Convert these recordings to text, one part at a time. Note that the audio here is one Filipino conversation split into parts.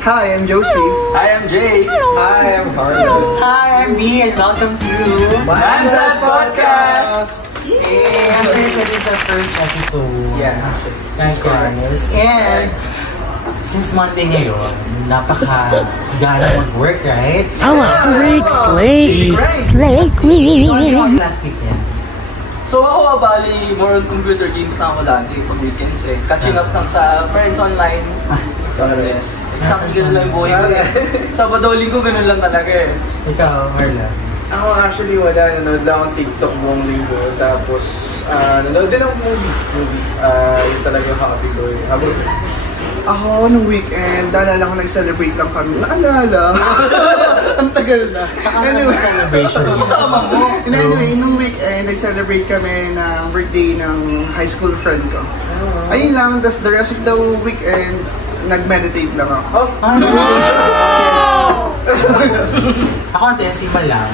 Hi, I'm Josie. Hi, I'm Jay. Hi, I'm Harlan. Hi, I'm B and welcome to Manzat Podcast! Yay! Actually, this is our first episode. Yeah. Thanks, guys. And since Monday ngayon, napaka-gana mag-work, right? I'm a freak slay queen. Last weekend. So ako, bali, more on computer games na ako lagi pag weekends eh. Catching up lang sa friends online. Yes. Exactly, ganun lang yung buhay ko eh. Sabado, linggo, ganun lang talaga eh. Ikaw, Harlan. Ako actually wala, nanood lang akong TikTok buong linggo. Tapos, nanood din ako movie. Yun talaga yung hobby ko eh. Habang ako, nung weekend, naalala ko nag-celebrate lang kami. Naalala? Ang tagal na. Anyway, celebration yun. Kasama mo. Anyway, nung weekend, nag-celebrate kami ng birthday ng high school friend ko. Ayun lang, tas the rest of the weekend, nag-meditate lang ako. Ako ang tensiba lang,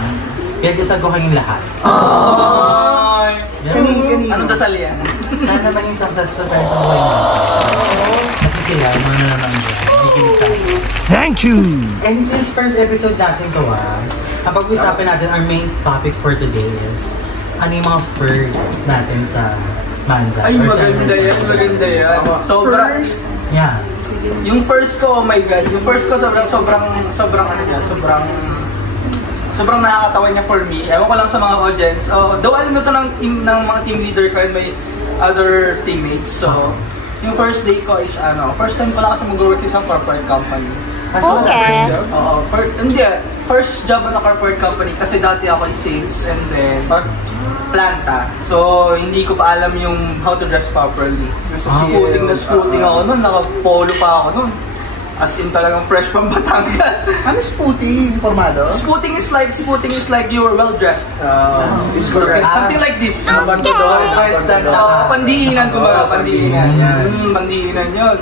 pinagdasaguhan yung lahat. Kanina. Anong dasal yan? Sana maging successful tayo sa buhay natin. Kasi sila, mga naman dyan, nakikinig sa akin. Thank you. And this is first episode natin to kapag usapan natin, our main topic for today is ano yung mga firsts natin sa Manzat. Ay, maganda yan, maganda yan. First? Yeah. Yung first ko, oh my God, yung first ko sobrang ano niya, sobrang nakakatawa niya for me. Ewan ko lang sa mga audience. Though alam mo ito ng mga team leader ko and my other teammates. So, yung first day ko is first time ko lang kasi mag-work sa corporate company. Okay. First job at a corporate company kasi dati ako is sales and then planta. So, hindi ko pa alam yung how to dress properly. Scooting ako nun, naka-polo pa ako nun. As in talagang fresh from Batangas. Ano spooty? Informado? Spooting is like you were well dressed. It's correct. Something like this. Pandiinan kumbaga, pandiinan yun.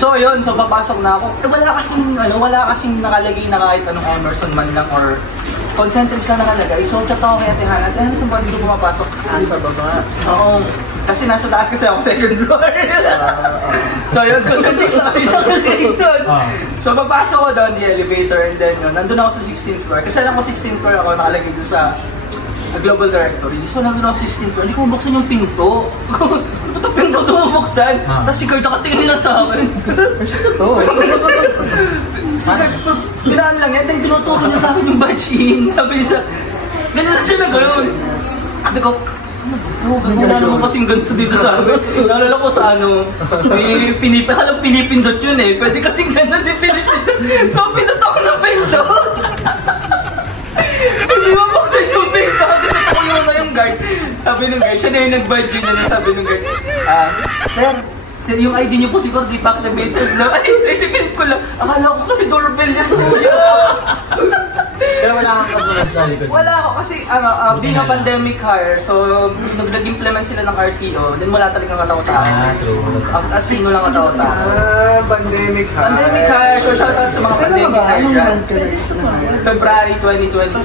So yun, so papasok na ako. Wala kasing nakalagay na kahit anong Emerson man lang or concentrics na nakalagay. So chat ako kay Ate Hana, ano sa body ko pumapasok? Sa baba. Oo. Kasi nasa taas kasi ako second floor. So yun, concentrics na kasi nakalagay doon. So papasok ko doon, the elevator, and then nandun ako sa 16th floor. Kasi alam ko 16th floor ako nakalagay doon sa Global Directory. So nandun ako sa 16th floor, hindi ko mabuksan yung pinto. Ba't ang pinto ito mabuksan? Tapos si Kurt nakatingin lang sa akin. Sino to? Binaan lang yan, then tinuturo niya sa akin yung badge in. Sabi niya ganun lang siya na gano'n. Sabi ko, wala naman kasing ganito dito sa amin. Naalala ko sa may pinipindot yun eh. Pwede kasing gano'n din pinipindot. So pindot ako ng pinto. Hindi mo buksan yung pinto. Kasi ako yung guard. Sabi ng guard, siya na yung nag-badge yun. Sabi ng guard, sir, yung ID niyo po siguro di pa activated na. Ay, isipin ko lang. Akala ko kasi doorbell yan. Pero wala kang kasunod sa likod. Wala ako kasi being a pandemic hire, so nag-implement sila ng RTO, then wala talagang katawa-tawa. True. As sino lang katawa-tawa. Pandemic hire. Pandemic hire, so shout out sa mga pandemic hire Anong dyan. month ka na-start na hire? February 2022.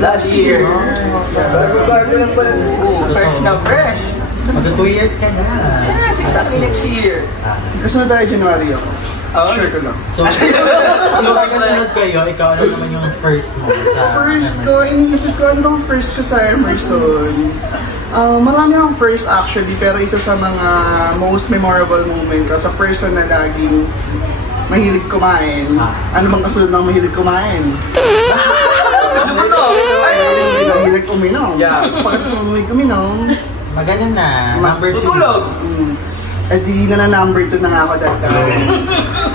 Last year. Fresh na fresh. Mag 2 years ka na. Yes, exactly next year. Kasunod tayo January ako. Sure ko lang. So, kapag kasunod kayo, ikaw ano naman yung first mo sa First ko, iniisip ko ano bang first ko sa Emerson. Marami akong first actually, pero isa sa mga most memorable moment ko sa person na laging mahilig kumain. Ano bang kasunod ng mahilig kumain? Ano ba to? Mahilig uminom. Pagkatapos mo mahilig uminom, maganda na, number 2. Tutulog. at di na number 2 na nga ako that time.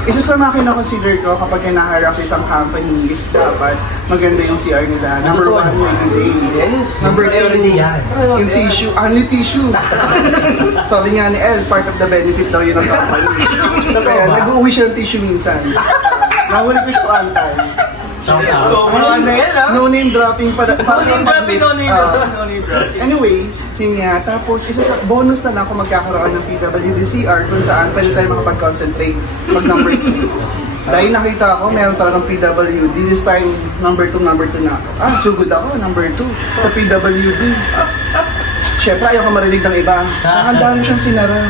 Isa sa mga kinoconsider ko kapag hinaharap sa isang company is dapat maganda yung CR nila. Number 1 yung day. Yes. Number 2, yan. yung tissue. Only tissue. Sabi nga ni El, part of the benefit daw yun ng company. Kaya nag-uwi siya ng tissue minsan. Nahuli ko siya on time. Shout out. So, mga na yan, ha? No name dropping pa. No name dropping, no name dropping. Anyway, yun nga. Tapos, isa sa bonus na lang kung magkakaroon ng PWD-CR kung saan pwede tayo makapag-concentrate pag number 2. Dahil nakita ko, meron talagang PWD. This time, number 2 na ako. Sugod ako, number 2 sa PWD. Siyempre, ayaw ko marinig ng iba. Nakandaan mo siyang sinara.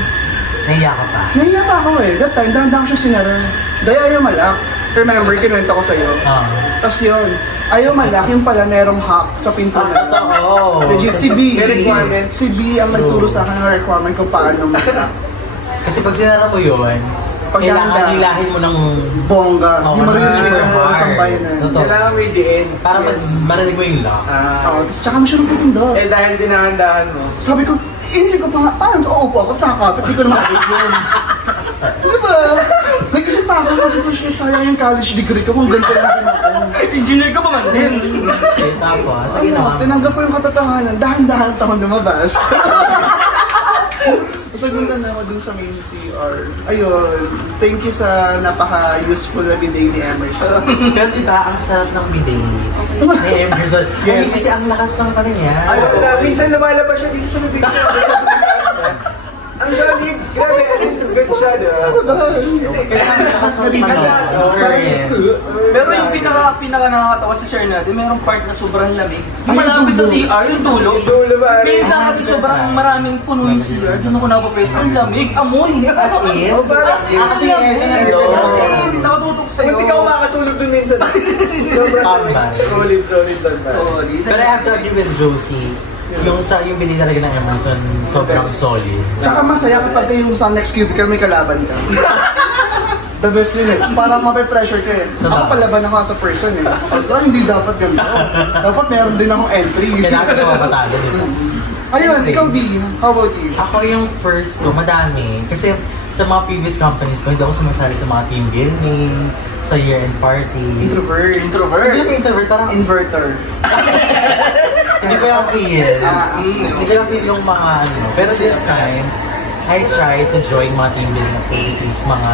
Nahiya ka pa. Nahiya pa ako eh. That time, dahan-dahan ko siya sinara. Dahil ayaw malak. Remember, kinuwento ko sa'yo. Tapos yun, ayaw malak, yung pala merong hack sa pinto na. Oo. Legit, si B. Si B ang nagturo sa akin ng requirement kung paano malak. Kasi pag sinara mo yun, kailangan hilahin mo ng bongga. Yung marinig mo sa bayan na yun. Kailangan may diin. para marinig mo yung lock. Tapos tsaka mo siya ng pipindot. Eh dahil dinahandahan mo. Sabi ko, inisip ko pa nga, paano ito? Uupo ako, takapit, hindi ko na makakit yun. Diba? Nag-isip pa ako, sabi ko, shit, sayang yung college degree ko kung ganito lang din ako. Engineer ka pa man din. Tapos, sa ginawa mo. Tinanggap ko yung katotohanan, dahan-dahan taon lumabas. Tapos nagpunta na ako dun sa main CR. Ayun, thank you sa napaka-useful na bidet ni Emerson. Pero diba, ang sarap ng bidet ni Emerson. Yes. Kasi ang lakas ng ano niya. Minsan lumalabas siya dito sa bibig. Ang solid, grabe kasi good siya, di ba? Pero yung pinaka nakakatawa sa share natin, mayroong part na sobrang lamig. Yung malapit sa CR, yung dulo. Dulo ba? Minsan kasi sobrang maraming puno yung CR, doon ako napapress. Ang lamig, amoy. As in? Kasi nakatutok sa'yo. Hindi ka makakatulog dun minsan. Sobrang solid lang ba? Pero I have to agree with Josie. Yung bidet talaga ng Emerson, sobrang solid. Tsaka masaya kapag yung sa next cubicle may kalaban ka. The best yun eh. Parang mape-pressure ka eh. Ako palaban ako as a person eh. Although hindi dapat ganito. Dapat meron din akong entry. Kailangan ko mapatalo. Ayun, ikaw B, how about you? Ako yung first ko, madami. Kasi sa mga previous companies ko, hindi ako sumasali sa mga team building, sa year-end party. Introvert. Hindi ko introvert, parang Inverter. hindi ko yung feel. Hindi ko yung feel yung mga ano. Pero this time, I tried to join mga team building activities, mga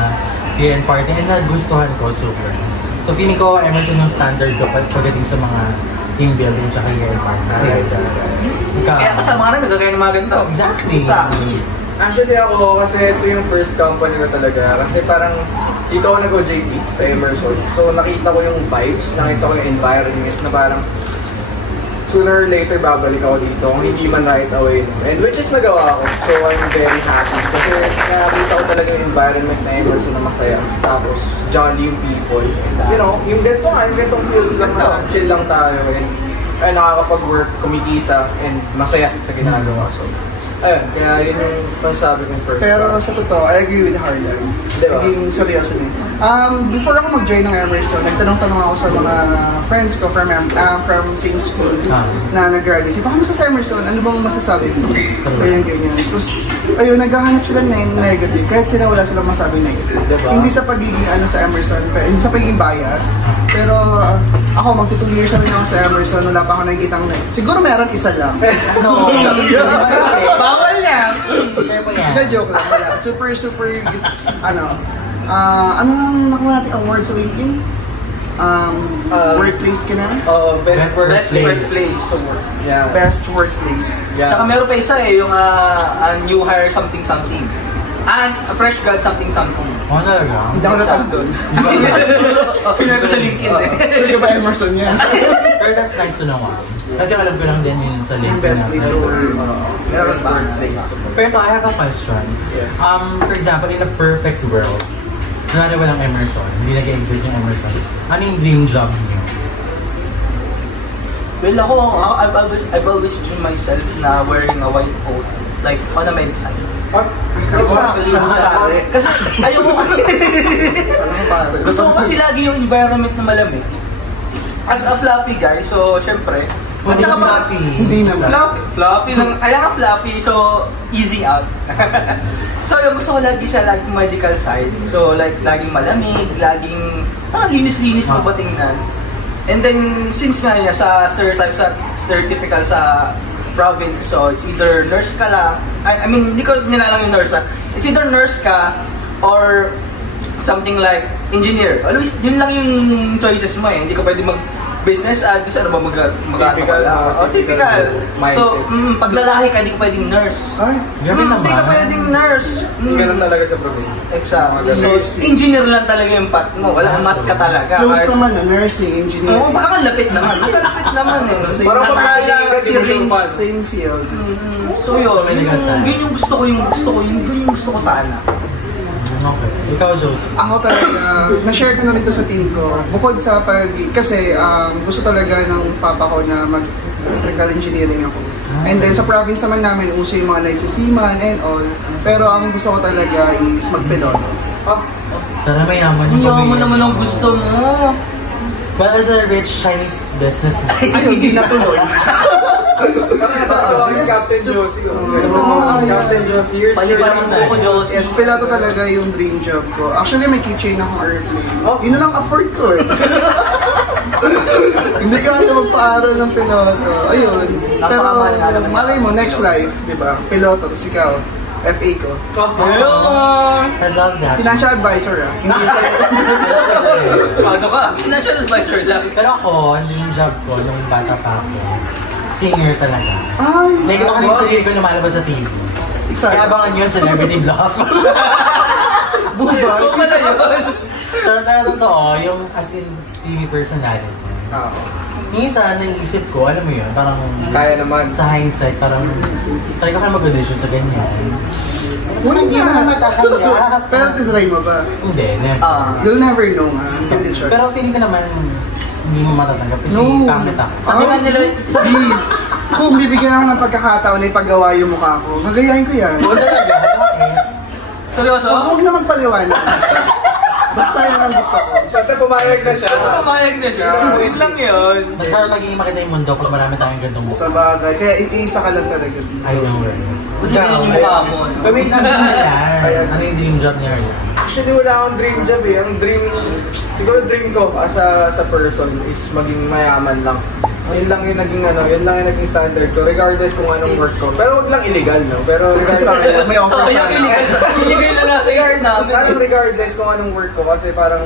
year-end party, and nagustuhan ko super. So feeling ko, Emerson yung standard ko pagdating sa mga team building tsaka year-end party. Kaya kasama ka namin, kagaya ng mga ganito. Exactly. Actually ako, kasi ito yung first company ko talaga. Kasi parang dito ako nag-OJT sa Emerson. So nakita ko yung vibes, nakita ko yung environment na parang sooner or later babalik ako dito kung hindi man right away. And which is nagawa ko. So I'm very happy. Kasi nakita ko talaga yung environment na Emerson na masaya. Tapos jolly yung people. And, you know, yung ganitong feels lang na chill lang tayo. And nakakapag-work, kumikita, and masaya sa ginagawa. So ayun, kaya yun yung masasabi kong first. Pero sa totoo, I agree with Harlan. Diba? Naging seryoso din. Before ako mag-join ng Emerson, nagtanong-tanong ako sa mga friends ko from same school na nag-graduate. Baka kamusta sa Emerson? Ano bang masasabi mo? Ganyan. Tapos, ayun, naghahanap sila ng negative. Kahit sila wala silang masabi negative. Diba? Hindi sa pagiging sa Emerson, hindi sa pagiging bias. Pero ako, magto 2 years na rin ako sa Emerson, wala pa ako nakikitang siguro meron isa lang. No. Bawal yan! Share mo yan. Hindi, joke lang. Wala. Super, ano nang nakuha natin award sa LinkedIn? Workplace ka na? Best workplace. Yeah. Best workplace. Yeah. Tsaka meron pa isa yung new hire something. Fresh grad something. Oh, talaga? Hindi ako natag doon. Pinag ko sa LinkedIn eh. Sure ka ba Emerson yan? Pero that's nice to know. Kasi alam ko lang din yun sa Yung LinkedIn. best place to work. Meron ba? Pero ito, I have a question. Yes. For example, in a perfect world, kunwari walang Emerson, hindi nag-exist yung Emerson, ano yung dream job niyo? Well, I've always dreamed myself na wearing a white coat, like on a med side. Exactly. Kasi ayoko gusto ko kasi lagi yung environment na malamig. As a fluffy guy, so syempre, at saka fluffy. Hindi naman. Fluffy lang. Kaya nga fluffy, so easy out. So yung gusto ko lagi siya laging medical side. So like laging malamig, laging linis-linis mo ba tingnan. And then since nga niya sa stereotypical sa province, so it's either nurse ka lang, I mean, hindi ko nilalang yung nurse it's either nurse ka or something like engineer. Always, yun lang yung choices mo eh. Hindi ka pwede mag-business gusto ano ba typical. So, pag lalaki ka, hindi ka pwedeng nurse. Ay, Hindi ka pwedeng nurse. Ganun talaga sa province. Exactly. So, engineer lang talaga yung path mo. Wala math ka talaga. close naman nursing, engineering. Oo, baka lapit naman. Lapit naman eh. Same Parang field. pagkala si range. Same field. So yun, medical yun yung gusto ko, yun yung gusto ko sana. Okay. Ikaw, Josie? Ako talaga, na-share ko na rin to sa team ko. Bukod sa kasi gusto talaga ng papa ko na mag-electrical engineering ako. And then sa province naman namin, uso yung mga nagsisiman and all. Pero ang gusto ko talaga is magpiloto. Tara, mayaman yung Yaman mo naman ang gusto mo. But as a rich Chinese businessman, Ayun, di natuloy. Captain Josie. Captain Josie, here's your Paliparin ko, Josie. Yes, piloto talaga yung dream job ko. Actually, may keychain akong airplane. Yun na lang afford ko eh. Hindi ka na magpa-aral ng piloto. Ayun. Pero malay mo, next life, di ba? Piloto, tapos ikaw. FA ko. I love that. Financial advisor ah. Hindi Ano ka? Financial advisor lang. Pero ako, yung job ko, nung bata pa ako, singer talaga. Ay! Nakikita ko yung sarili ko lumalabas sa TV. Excited. Kaya abangan nyo yung Celebrity Bluff. Bubay. Ano ka na yun? So, totoo, yung as in TV personality. Minsan, naisip ko, alam mo yun, parang Kaya naman. sa hindsight, parang try ko kayo mag-audition sa ganyan. Hindi mo Wala. matakaya. Pero titry mo ba? Hindi, never. You'll never know nga. Until it's short. Pero feeling ko naman, hindi mo matatanggap kasi No. pangit ako. Sabi nga nila, Sabi, kung bibigyan ako ng pagkakataon na ipagawa yung mukha ko, gagayahin ko yan. Oo talaga, bakit? seryoso? Huwag na magpaliwanag. Basta yan ang gusto ko. Basta pumayag na siya. Pumayag na siya. Wait lang yun. Mas parang magiging makita yung mundo kung marami tayong gantong Sa mukha. bagay. Kaya iisa ka lang talaga. I know, right? Buti ka yung mukha mo. Gawin na yan. Ano yung dream job niya? Actually, wala akong dream job eh. Ang siguro dream ko as a person is maging mayaman lang. Yun lang yung naging standard ko, regardless kung anong work ko. Pero wag lang illegal, no? Pero regardless, May offer So, yung sana. illegal na nasa isip namin. parang regardless kung anong work ko, kasi parang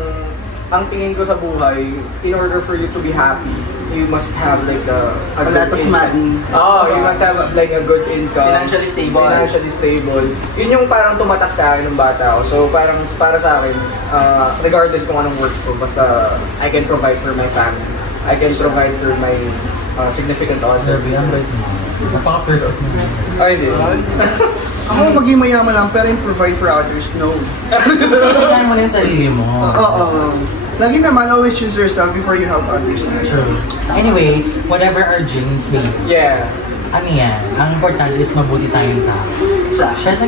ang tingin ko sa buhay, in order for you to be happy, you must have like a A lot of money. You must have like a good income. Financially stable. Financially stable. Yun yung parang tumatak sa akin ng bata ako. So parang para sa akin, regardless kung anong work ko, basta I can provide for my family. I can provide for my significant other. Nervy, ang right mo. Napaka-perfect mo. Ay, hindi. Ako maging mayaman lang pero yung provide for others, no. Tingnan mo na yung sarili mo. Oo. Lagi naman, always choose yourself before you help others. True. Anyway, whatever our dreams may be, Yeah. ano yan, ang importante is mabuti tayong tao. Shit,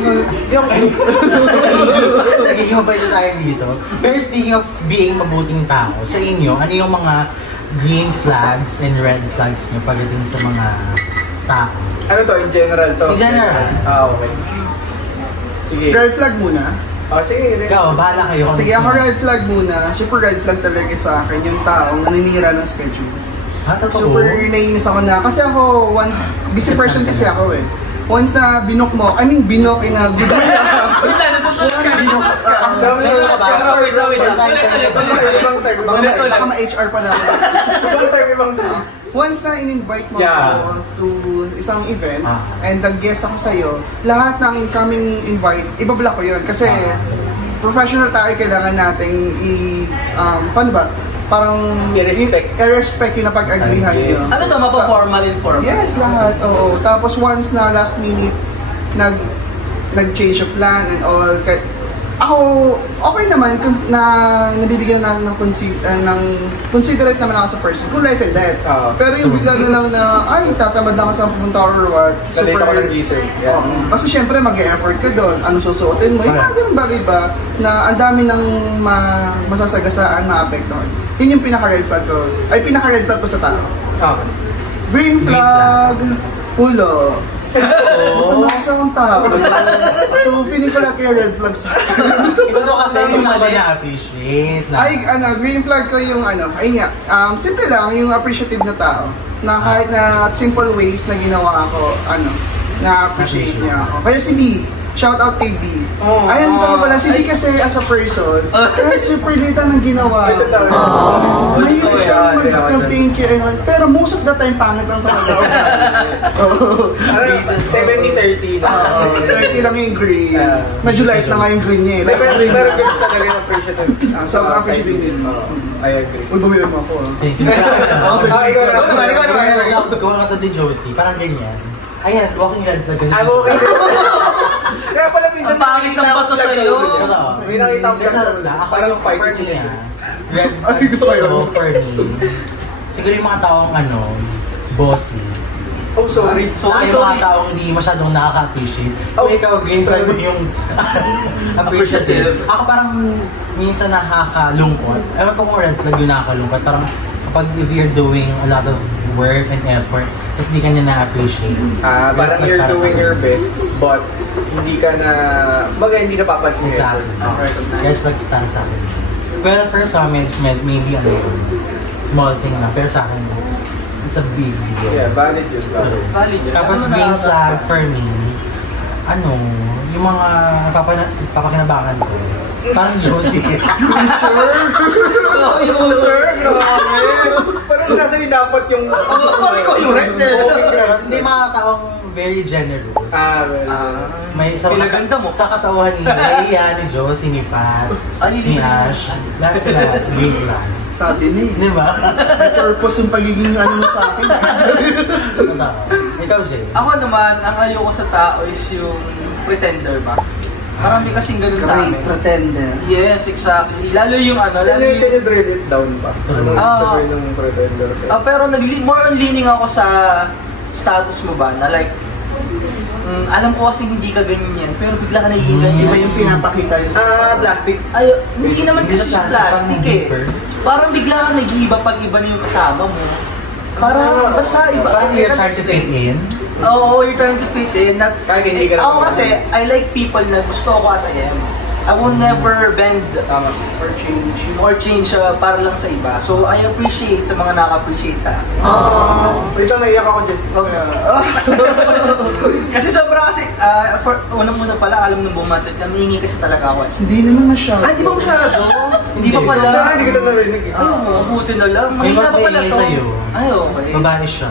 nagiging mabait na tayo dito. Pero speaking of being mabuting tao, sa inyo, ano yung mga green flags and red flags nyo pagdating sa mga tao? Ano to? In general to? In general. Okay. Sige. Red flag muna. Sige. Ikaw, bahala kayo. kung Sige, gusto ako mo. red flag muna. Super red flag talaga sa akin yung taong naninira ng schedule. Ha, totoo? Super naiinis ako na. Kasi ako, once, busy person kasi ako eh. Once na binok mo, binok in a good way. Meron ka ba? Wait lang. Baka ma-HR pa lang. Ibang time. Once na in-invite mo Yeah. ako to isang event and nag-guest ako sa'yo, lahat ng incoming invite, ibablock ko yun. Kasi professional tayo, kailangan nating paano ba? Parang i-respect yung napag-agreehan nyo. Yes. Ano to? Mapa-formal informal? Yes, lahat. Oo. Tapos once na last minute, nag-change of plan and all. Ako, okay naman kung nabibigyan ng considerate naman ako sa person. Kung life and death. Pero yung bigla na lang na, tatamad lang ka sa pumunta or what. Kalita ko ng gising. Yeah. Kasi syempre mag-e-effort ka doon. Ano susuotin mo? Yung mga ganun bagay ba na ang dami ng masasagasaan, maapektuhan. Yun yung pinaka-red flag ko. Pinaka-red flag ko sa tao. Okay. Green flag, pulo. Basta maayos akong tao. So, feeling ko lang kayo red flag sa akin. Ito kasi yung ba na-appreciate na. Green flag ko yung simple lang, yung appreciative na tao. Na kahit na simple ways na ginawa ako, na-appreciate niya ako. Kaya si B, shout out kay B. Ayun, dito ko pala, si B kasi as a person, kahit super lita ng ginawa. Mahilig siya mag-thank you. Pero most of the time, pangit lang talaga. 70-30 na. 30 lang yung green. Medyo light na nga yung green niya eh. Light Pero green. goods talaga yung appreciative. So, appreciative din. I agree. Uy, bumiwan mo ako. Thank you. Ikaw na. Kung ako to ni Josie, parang ganyan. Ayan, walking red flag kasi. Okay. Kaya pala minsan Ang pangit ng bato sa'yo. May nakita ko Ako yung spicy for me, chicken. Red flag Ay, gusto ko yun. for me. Siguro yung mga taong bossy. Oh, sorry. Saka yung mga taong hindi masyadong nakaka-appreciate. Oh, Ikaw, green flag mo sorry. yung appreciative. Ako parang minsan nakakalungkot. Ewan ko kung red flag yung nakakalungkot. Parang kapag if you're doing a lot of work and effort, tapos hindi ka niya na-appreciate. Parang Red flag you're para doing sa akin. your best, but hindi ka na, hindi na papansin yung effort. Exactly. Red flag para sa akin. Well, for some, maybe small thing na. Pero sa akin, it's a big deal. Yeah, valid yun. Valid yun. Tapos Ano green na- flag for me, yung mga papakinabangan ko. Parang Josie. Yung sir. Parang nasa dapat yung... Parang ikaw yung red Hindi mga taong very generous. Well. May Pinaganda mo. Sa katauhan ni Leia, ni Josie, ni Pat, ni Ash. Lahat sila green flag. Sabi niya Di ba? may purpose yung pagiging ano mo sa akin. Totoo. Ikaw, Jay. Ako naman, ang ayoko sa tao is yung pretender ba? Marami kasing ganun sa Great amin. pretender. Yes, exactly. Lalo yung Can you drill it down pa? Anong sabihin ng pretender sa'yo? pero more on leaning ako sa status mo ba na like alam ko kasi hindi ka ganyan yan, pero bigla ka nagiging ganyan. Iba yung pinapakita yung Plastic. Ay, hindi naman kasi siya plastic eh. Parang bigla ka nag-iiba pag iba na yung kasama mo. Parang basta iba. Parang you're trying to fit in. Oo, you're trying to fit in. Kahit hindi ka Ako naman. kasi, I like people na gusto ko as I am. I will never bend or change para lang sa iba. So, I appreciate sa mga naka-appreciate sa akin. Wait lang, naiyak ako dyan. Kasi sobra kasi, unang-una pala, alam nung bumansat ka, nangingi kasi talaga ako. Hindi naman masyado. Di ba masyado? Hindi pa pala. Sa akin, hindi kita narinig. Ay, buti na lang. May mas Mahina pa pala nangingi to. sa'yo. Ay, okay. Babae siya.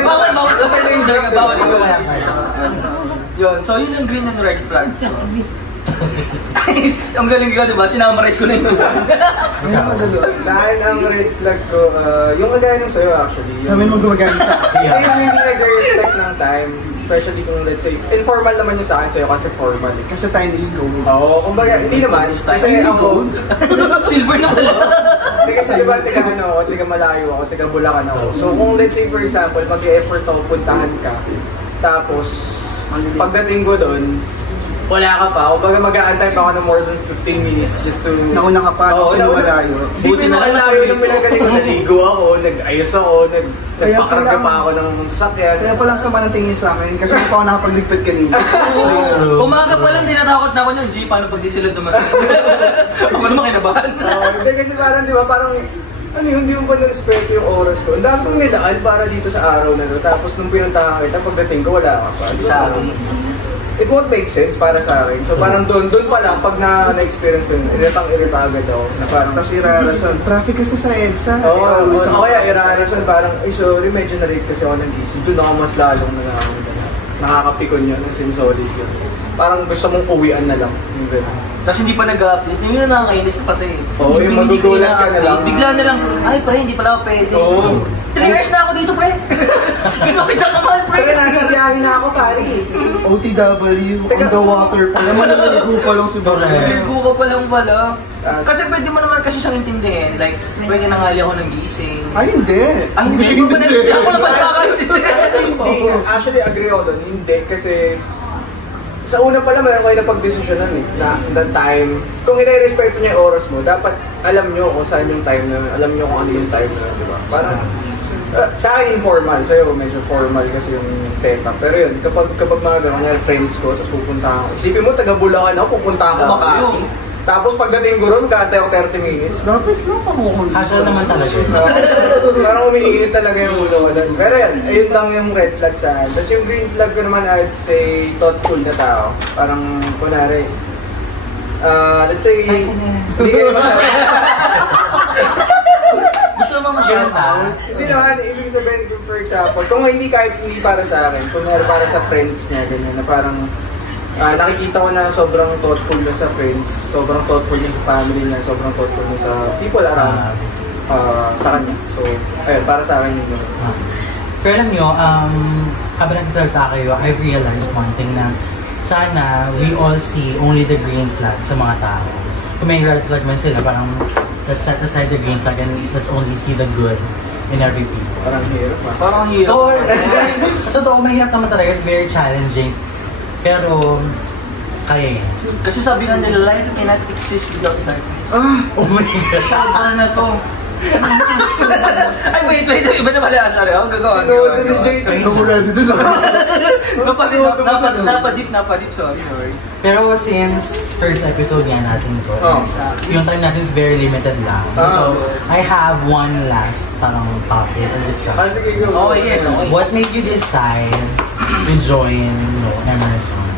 Bawal bawal. Yun, so yun yung green and red flag. Ang galing ko, diba? Sinamarize ko na yung tuwan. Dahil ang red flag ko, yung kagaya ng sa'yo actually. Kami mo gumagamit sa akin. Hindi hindi nag-respect ng time. Especially kung let's say, informal naman yung sa akin sa'yo kasi formal. Kasi time is gold. Oo, kumbaga, hindi naman. Kasi ako, Silver na pala. hindi kasi diba, tiga malayo ako, tiga Bulacan ako. So kung let's say for example, mag-e-effort ako, puntahan ka. Tapos, pagdating ko doon, wala ka pa. Kumbaga mag-aantay pa ako ng more than 15 minutes just to... Nauna ka pa, kasi malayo. Buti na layo ng pinagaling ko. Naligo ako, nag-ayos ako, nagpakarga pa ako ng sakyan. Kaya palang sama ng tingin sa akin kasi hindi pa ako nakapagligpit kanina. Umaga pa lang, tinatakot na ako ng G. Paano pag di sila dumating? Ako naman kinabahan. Hindi kasi parang, di ba, parang... hindi mo ba na-respeto yung oras ko? Ang dami kong nilaan para dito sa araw na to. Tapos nung pinuntahan kita, pagdating ko, wala ka pa. Exactly. It won't make sense para sa akin. So parang doon pa lang, pag na-experience ko yun, iritang-irita agad ako. Na parang, Tapos irarasan, traffic kasi sa EDSA. Oo, kaya irarasan parang, sorry, medyo na-late kasi ako nag-isip. Doon ako mas lalong nakakapikon yun, as in solid yun. Parang gusto mong uwian na lang. Yung gano'n. Tapos hindi pa nag-update. Yun yung nakakainis ka pati. Oo, yung Hindi ko magugulat ka na lang. Bigla na lang, ay pre, hindi pala ako pwede. Oo. 3 years na ako dito, pre. Ganun kita kamahal, pre. Pero nasa biyahe na ako, pare. OTW, on the water pala. Malalago pa lang si Barre. Naligo ka pa lang pala. Kasi pwede mo naman kasi siyang intindihin. Like, pre, nangali ako ng gising. Ay, hindi. Ay, hindi ko pa na. Ako lang pala nakakaintindi. Hindi. Actually, agree ako doon. Hindi kasi sa una pa lang meron kayo na pagdesisyonan na that time. Kung i-respeto niya yung oras mo, dapat alam niyo kung saan yung time na, alam niyo kung ano yung time na, di ba? Parang sa akin informal, sa'yo medyo formal kasi yung setup. Pero yun, kapag mga gano'n, friends ko, tapos pupunta ako. Isipin mo, taga Bulacan ako, pupunta ako Makati. Tapos pagdating ko ron, magkaantay ako 30 minutes. Dapat lang ako. Hassle naman talaga. Parang umiinit talaga yung ulo ko doon. Pero yan, ayun lang yung red flag sa akin. Tapos yung green flag ko naman, I'd say, thoughtful na tao. Parang, kunwari, let's say, hindi kayo masyado. Gusto mo masyado. Hindi naman, ibig sabihin, for example, kung hindi kahit hindi para sa akin, kunwari para sa friends niya, ganyan, na parang, nakikita ko na sobrang thoughtful niya sa friends, sobrang thoughtful niya sa family niya, sobrang thoughtful niya sa people around sa kanya. So, ayun, para sa akin yun. Pero alam nyo, habang nagsasalita kayo, I've realized one thing na sana we all see only the green flag sa mga tao. Kung may red flag man sila, parang let's set aside the green flag and let's only see the good in every people. Parang hirap Parang hirap. Oo, totoo, mahirap naman talaga. It's very challenging. Pero, kaya yan. Kasi sabi nga nila, life cannot exist without darkness. Oh my God. Ano na to? Ay, wait. Iba na pala. Sorry, ako gagawa. Pinood ni JT. Ready doon Napadip. Sorry. Pero since first episode nga natin to, yung time natin is very limited lang. So, I have one last parang topic to discuss. Sige, go. Okay. What made you decide to join Emerson?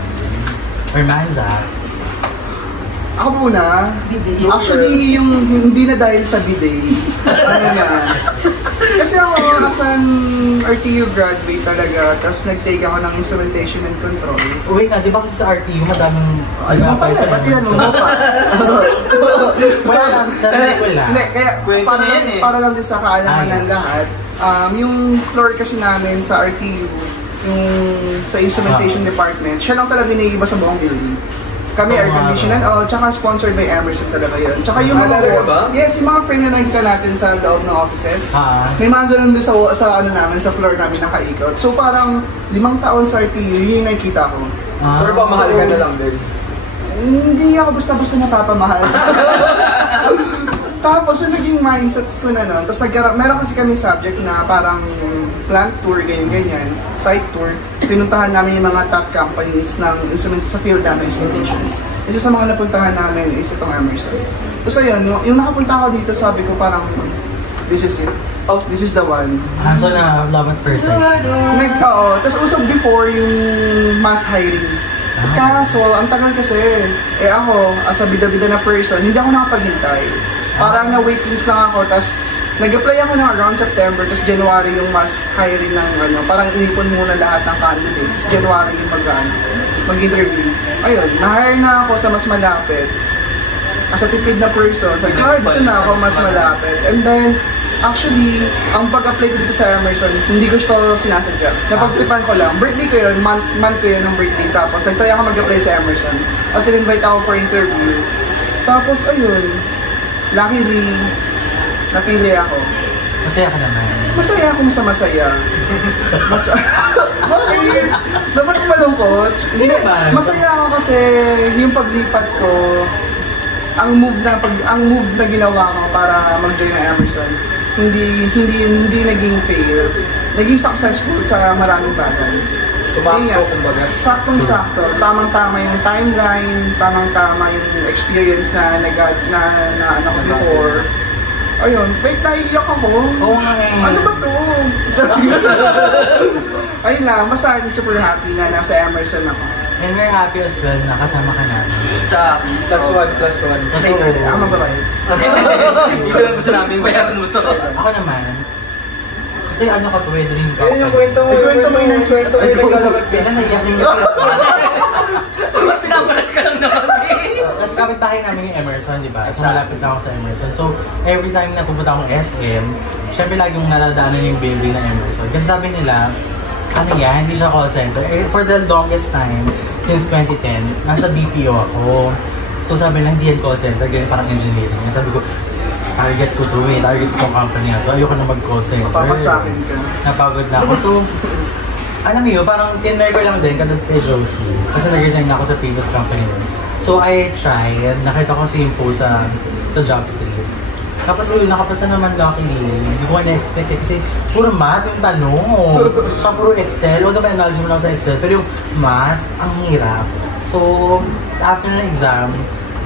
Or Manza? Ako muna. Actually, yung hindi na dahil sa bidet. Ano na. Kasi ako, as an RTU graduate talaga, tapos nag-take ako ng instrumentation and control. Wait na, di ba kasi sa RTU madaming Ano pa yan? Ba't yan mo pa? Wala lang, narinig ko lang. Hindi, kaya Kwento na yan eh. para lang din sa kaalaman ng lahat, yung floor kasi namin sa RTU, yung sa instrumentation department, siya lang talaga iniiba sa buong building. Kami air conditioning, tsaka sponsored by Emerson talaga yun. Tsaka yung mga yes, yung mga frame na nakikita natin sa loob ng offices, may mga ganun din sa ano namin, sa floor namin nakaikot. So parang 5 taon sa RTU, yun yung nakikita ko. Pero pamahal ka na lang din. Hindi ako basta-basta napapamahal. Tapos yung naging mindset ko na nun, tapos meron kasi kami subject na parang plant tour, ganyan, site tour. Pinuntahan namin yung mga top companies ng instrument sa field namin, instrumentations. Isa sa mga napuntahan namin is itong Emerson. Tapos ayun, yung nakapunta ako dito, sabi ko parang, this is it. Oh, this is the one. So na love at first sight. Tapos usap before yung mass hiring. Kaso, ang tagal kasi, ako, as a bida-bida na person, hindi ako nakapaghintay. Parang na-waitlist lang ako, tapos nag-apply ako ng around September, tapos January yung mass hiring ng parang inipon muna lahat ng candidates, tapos January yung mag-interview. Ayun, na-hire na ako sa mas malapit. As a tipid na person, sabi ko, dito na ako mas malapit. And then, actually, ang pag-apply ko dito sa Emerson, hindi ko ito sinasadya. Napag-tripan ko lang. Birthday ko yun, month ko yun ng birthday. Tapos nag-try ako mag-apply sa Emerson. Tapos in-invite ako for interview. Tapos ayun, luckily, napili ako. Masaya ka naman. Masaya akong sa masaya. Bakit? Dapat ko malungkot. Hindi, masaya ako kasi yung paglipat ko, ang move na ginawa ko para mag-join ng Emerson, hindi naging fail. Naging successful sa maraming bagay. Tumakbo, kumbaga. Saktong-sakto. Tamang-tama yung timeline, tamang-tama yung experience na ano ko before. Ayun, wait, naiiyak ako. Oo nga eh. Ano ba to? Ayun lang, basta super happy na nasa Emerson ako. And we're happy as well na kasama ka namin. Sa +1. Ako magbabayad. Dito lang gusto namin bayaran mo to. Ako naman, kasi ano ka, wedding ka. Ayun yung kwento mo. Kwento mo yung nakikita. Kaya naiyak din Pinapalas ka lang naman. Tapos kapit-bahay namin yung Emerson, di ba? So malapit ako sa Emerson. So every time na pupunta akong SM, syempre laging naladaanan yung building ng Emerson. Kasi sabi nila, ano yan, hindi siya call center. For the longest time, since 2010, nasa BPO ako. So sabi lang, hindi yan call center, ganyan parang engineering. Sabi ko, target ko to eh, target ko company na to. Ayoko na mag-call center. Papasakin ka. Napagod na ako. So, alam niyo, parang tinry ko lang din katulad kay Josie. Kasi nag-resign na ako sa previous company nun. So I tried, nakita ko si info sa job street. Tapos yun, nakapasa naman luckily. Hindi ko na-expect eh, kasi puro math yung tanong. Tsaka puro Excel. Huwag naman knowledge mo lang sa Excel. Pero yung math, ang hirap. So, after ng exam,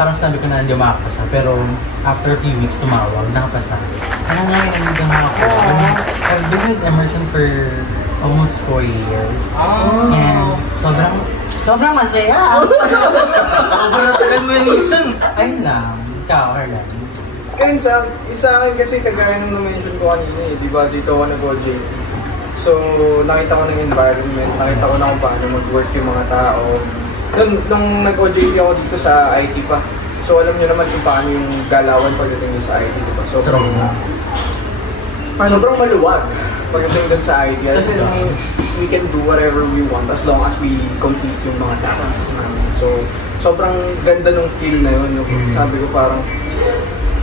parang sabi ko na hindi makapasa. Pero after a few weeks, tumawag, nakapasa. Ano nga yun, nandito na ako. I've been with Emerson for almost 4 years. And sobrang masaya. Sobrang tagal mo yung minsan. Ayun lang. Ikaw, Arlan. Ayun, sa akin kasi kagaya nung na-mention ko kanina eh, di ba dito ako nag-OJT. So, nakita ko ng environment, nakita ko na kung paano mag-work yung mga tao. Nung nag-OJT ako dito sa IT pa, so alam nyo naman kung paano yung galawan pagdating sa IT, di ba? Sobrang maluwag pagdating dun sa IT. Kasi we can do whatever we want as long as we complete yung mga tasks namin. So, sobrang ganda nung feel na yun. Sabi ko parang,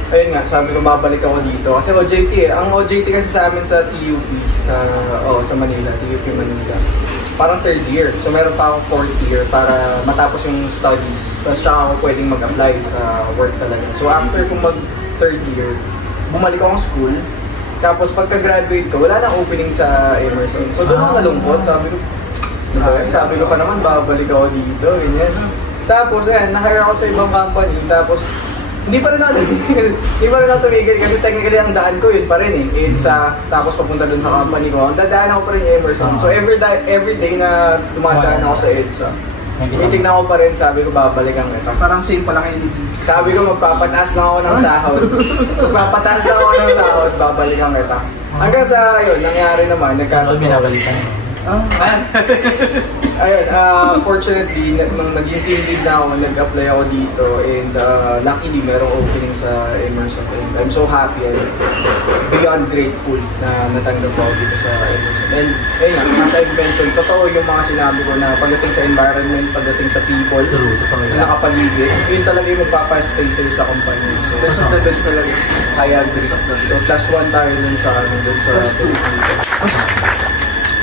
ayun nga, sabi ko babalik ako dito. Kasi OJT ang OJT kasi sa amin sa TUP, sa Manila, TUP Manila. Parang 3rd year. So meron pa akong 4th year para matapos yung studies. Tapos saka ako pwedeng mag-apply sa work talaga. So after kung mag-3rd year, bumalik akong school. Tapos pagka-graduate ko, wala nang opening sa Emerson. So doon ako nalungkot. Sabi ko pa naman, babalik ako dito. Ganyan. Tapos ayan, na-hire ako sa ibang company. Tapos hindi pa rin ako tumigil kasi technically ang daan ko yun pa rin eh. Tapos papunta dun sa company ko, ang dadaan ako pa rin Emerson. So every day na dumadaan ako sa EDSA, tinitignan ko pa rin, sabi ko babalikan kita. Parang same pala kayo ni Sabi ko magpapataas lang ako ng sahod. Magpapataas lang ako ng sahod, babalikan kita. Hanggang sa yun, nangyari naman, nagkataon. Binabalikan mo. Ayun, fortunately, nung naging team lead na ako, nag-apply ako dito and luckily merong opening sa Emerson and I'm so happy and beyond grateful na natanggap ako dito sa Emerson. And ayun nga, as I've mentioned, totoo yung mga sinabi ko na pagdating sa environment, pagdating sa people, sa nakapaligid, yun talaga yung magpapastay sa'yo sa company. So, best of the best talaga. I agree. So, +1 tayo dun sa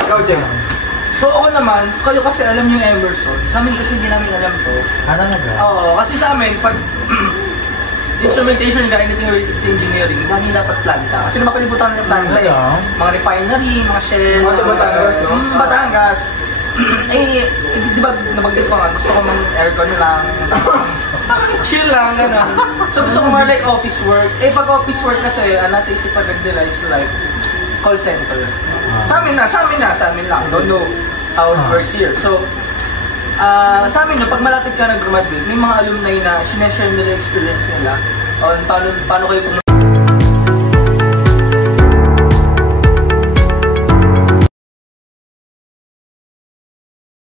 Ikaw, Jem. So ako naman, kayo kasi alam yung Emerson. Sa amin kasi hindi namin alam to. Ano na ba? Oo, kasi sa amin, pag instrumentation ka, anything related sa engineering, lagi dapat planta. Kasi napapalibutan ng planta eh. Mga refinery, mga shell. Mga sa Batangas, no? Sa Batangas. Di ba nabanggit ko nga, gusto ko mang aircon lang. Chill lang, gano'n. So gusto ko more like office work. Pag office work kasi, nasa isip agad nila is like call center. Sa amin lang. Don't know how it works here. So, sa amin pag malapit ka nag-graduate, may mga alumni na sineshare nila experience nila on paano kayo